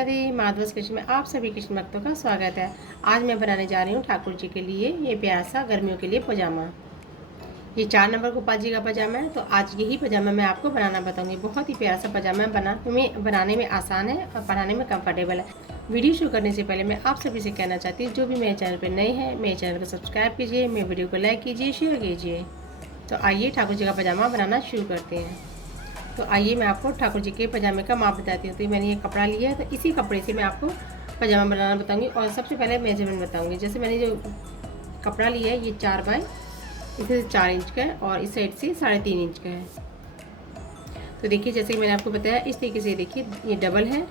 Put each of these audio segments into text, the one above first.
Radhe. माधवस kitchen में आप सभी कृष्ण भक्तों का स्वागत है। आज मैं बनाने जा रही हूँ ठाकुर जी के लिए ये प्यारा सा गर्मियों के लिए पजामा। ये 4 नंबर गोपाल जी का पजामा है। तो आज यही पजामा मैं आपको बनाना बताऊंगी। बहुत ही प्यारा सा पजामा बनाने में आसान है और पहनाने में कंफर्टेबल है। वीडियो शुरू करने से पहले मैं आप सभी से कहना चाहती हूँ, जो भी मेरे चैनल पर नए हैं मेरे चैनल को सब्सक्राइब कीजिए, मेरे वीडियो को लाइक कीजिए, शेयर कीजिए। तो आइए ठाकुर जी का पजामा बनाना शुरू करते हैं। तो आइए मैं आपको ठाकुर जी के पजामे का माप बताती हूँ। तो मैंने ये कपड़ा लिया है, तो इसी कपड़े से मैं आपको पजामा बनाना बताऊंगी। और सबसे पहले मेजरमेंट बताऊंगी। जैसे मैंने जो कपड़ा लिया है ये 4 बाय इसे 4 इंच का है और इस साइड से 3.5 इंच का है। तो देखिए जैसे कि मैंने आपको बताया इस तरीके से, देखिए ये डबल है।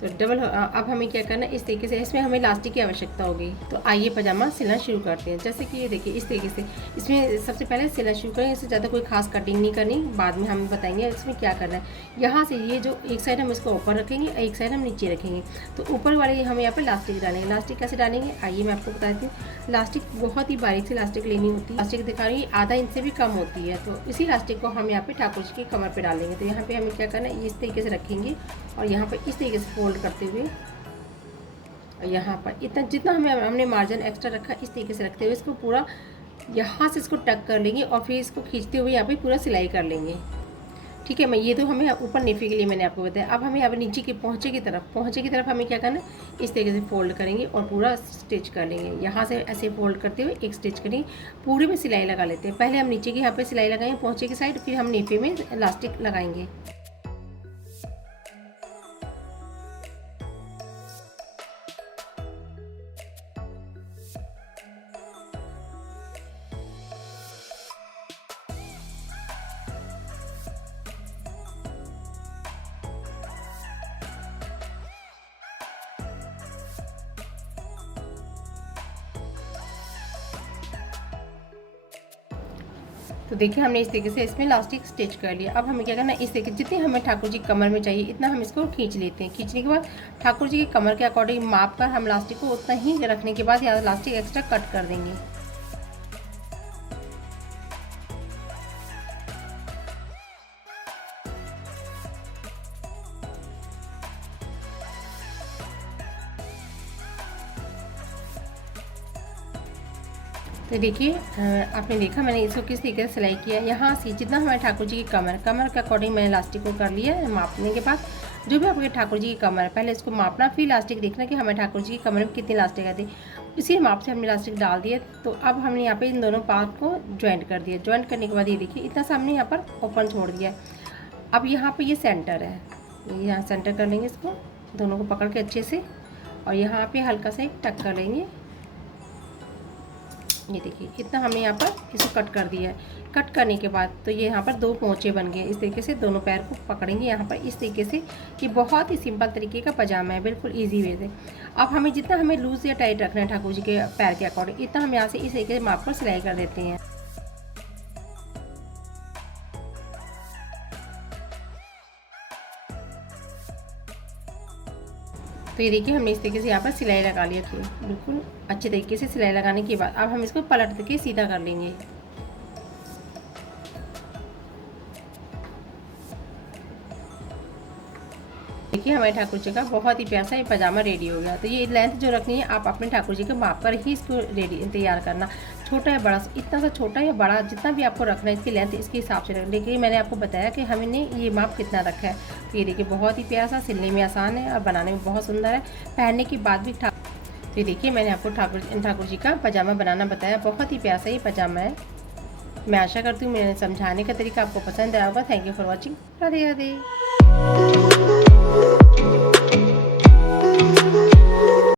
तो डबल अब हमें क्या करना है, इस तरीके से इसमें हमें इलास्टिक की आवश्यकता होगी। तो आइए पजामा सिलना शुरू करते हैं। जैसे कि ये देखिए इस तरीके से इसमें सबसे पहले सिलना शुरू करें। इससे ज़्यादा कोई खास कटिंग नहीं करनी, बाद में हम बताएंगे इसमें क्या करना है। यहाँ से ये जो एक साइड हम इसको ऊपर रखेंगे, एक साइड हम नीचे रखेंगे। तो ऊपर वाले हम यहाँ पर इलास्टिक डालेंगे। इलास्टिक कैसे डालेंगे आइए मैं आपको बताती हूँ। इलास्टिक बहुत ही बारीक से इलास्टिक लेनी होती है। इलास्टिक दिखा रही है आधा इंच से भी कम होती है। तो इसी इलास्टिक को हम यहाँ पे ठाकुर जी की कमर पे डालेंगे। तो यहाँ पे हमें क्या करना है, इस तरीके से रखेंगे और यहाँ पर इस तरीके से फोल्ड करते हुए यहाँ पर इतना जितना हमने मार्जिन एक्स्ट्रा रखा इस तरीके से रखते हुए इसको पूरा यहाँ से इसको टक कर लेंगे और फिर इसको खींचते हुए यहाँ पे पूरा सिलाई कर लेंगे। ठीक है, मैं ये तो हमें ऊपर नेफे के लिए मैंने आपको बताया। अब हमें यहाँ पर नीचे के पहुँचे की तरफ हमें क्या करना है, इस तरीके से फोल्ड करेंगे और पूरा स्टिच कर लेंगे। यहाँ से ऐसे फोल्ड करते हुए एक स्टिच करेंगे, पूरे में सिलाई लगा लेते हैं। पहले हम नीचे की यहाँ पर सिलाई लगाएंगे पहुँचे की साइड, फिर हम नेफे में इलास्टिक लगाएंगे। तो देखिए हमने इस तरीके से इसमें इलास्टिक स्टिच कर लिया। अब हमें क्या करना है, इस तरीके जितनी हमें ठाकुर जी कमर में चाहिए इतना हम इसको खींच लेते हैं। खींचने के बाद ठाकुर जी की कमर के अकॉर्डिंग माप कर हम इलास्टिक को उतना ही रखने के बाद यहाँ इलास्टिक एक्स्ट्रा कट कर देंगे। तो देखिए आपने देखा मैंने इसको किस तरीके से सिलाई किया। यहाँ से जितना हमारे ठाकुर जी की कमर के अकॉर्डिंग मैंने इलास्टिक को कर लिया है। मापने के बाद जो भी आपके ठाकुर जी की कमर है पहले इसको मापना, फिर इलास्टिक देखना कि हमारे ठाकुर जी की कमर में कितनी इलास्टिक आती है। इसी माप से हमने इलास्टिक डाल दिया। तो अब हमने यहाँ पे इन दोनों पार्ट को ज्वाइंट कर दिया। ज्वाइंट करने के बाद ये देखिए इतना सा हमने यहाँ पर ओपन छोड़ दिया। अब यहाँ पर ये सेंटर है, यहाँ सेंटर कर लेंगे इसको, दोनों को पकड़ के अच्छे से और यहाँ पर हल्का सा एक टक कर लेंगे। ये देखिए इतना हमने यहाँ पर इसको कट कर दिया है। कट करने के बाद तो ये यहाँ पर 2 पोंचे बन गए। इस तरीके से दोनों पैर को पकड़ेंगे यहाँ पर इस तरीके से। ये बहुत ही सिंपल तरीके का पजामा है, बिल्कुल इजी वे से। अब हमें जितना हमें लूज या टाइट रखना है ठाकुर जी के पैर के अकॉर्डिंग इतना हम यहाँ से इस तरीके से माप पर सिलाई कर देते हैं। तो ये देखिए हमने इस तरीके से यहाँ पर सिलाई लगा लिया थी। बिल्कुल अच्छे तरीके से सिलाई लगाने के बाद अब हम इसको पलट के सीधा कर लेंगे। देखिए हमारे ठाकुर जी का बहुत ही प्यारा सा ये पजामा रेडी हो गया। तो ये लेंथ जो रखनी है आप अपने ठाकुर जी के माप पर ही इसको तैयार करना। छोटा या बड़ा, इतना सा छोटा या बड़ा जितना भी आपको रखना है इसकी लेंथ इसके हिसाब से रखना। देखिए मैंने आपको बताया कि हमने ये माप कितना रखा है। तो ये देखिए बहुत ही प्यारा सा, सिलने में आसान है और बनाने में बहुत सुंदर है, पहनने के बाद भी तो ये देखिए मैंने आपको ठाकुर जी का पजामा बनाना बताया। बहुत ही प्यारा सा ये पजामा है। मैं आशा करती हूँ मेरे समझाने का तरीका आपको पसंद आया होगा। Thank you for watching. Radhe Radhe.